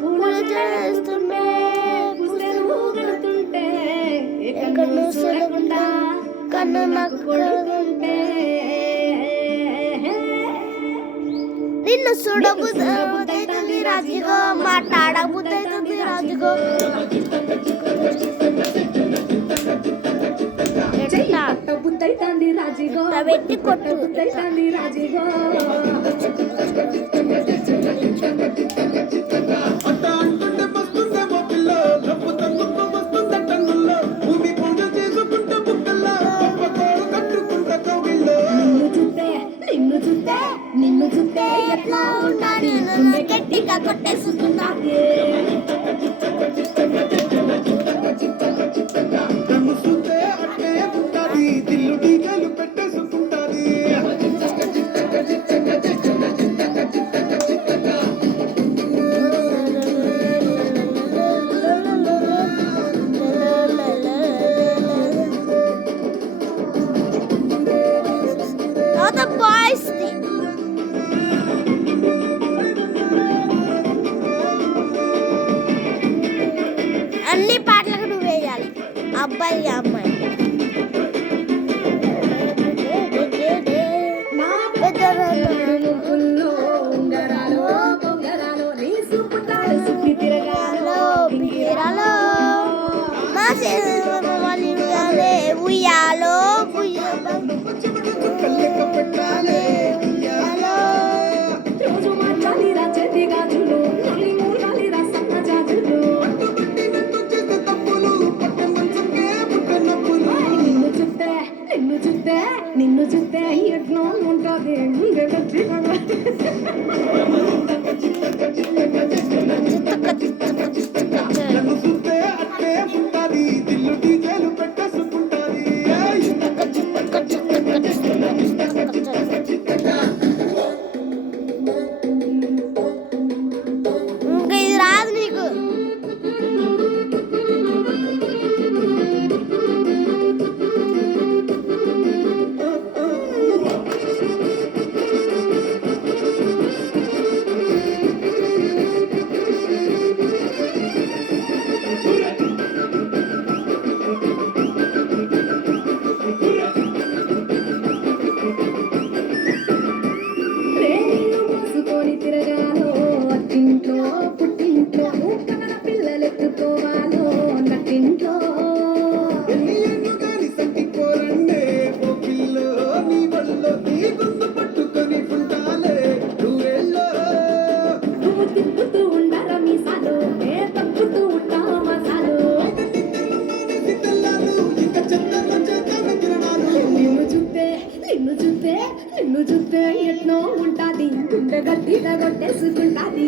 పూల చేస్తుంటే కన్ను సులగుండా కన్ను నాకు కొడుతుంటే నిన్ను చూడబుద్దైతుంది రాజుగో మాట్లాడబుద్దైతుంది రాజుగో బుద్దైతుంది రాజుగో పెట్టి కొట్టు బుద్దైతుంది రాజుగో నిన్ను చూస్తే ఎట్లా ఉండాలి గట్టిగా కొట్టేసుకున్నాది నన్ను చూస్తే అట్టే ఉంటాది దిల్లు డీజలు పెట్టేసుకుంటాది అన్ని పాటలకు నువ్వు వేయాలి అబ్బాయి అమ్మాయి ఉయ్యాలో రోజు మాట్లాడి రాజేది గాజులు నిన్ను చూస్తే ఎట్లా ఉంటుంది నన్ను చూస్తే అట్టే ఉంటుంది దిల్లు డీజలు పెట్టేసుకుంటుంది ఇంకా ఇది రాదు నీకు తిరగాలో అట్టింట్లో పుట్టింట్లో కమల పిల్లలు ఎత్తుకోవాలో నట్టింట్లో నువ్వు తిప్పుతూ ఉండరా మీసాలు నే తప్పుతూ ఉంటా మసాలు నిన్ను చూస్తే ఎట్నో ఉంటాది గుండె గట్టిగా కొట్టేసుకుంటాది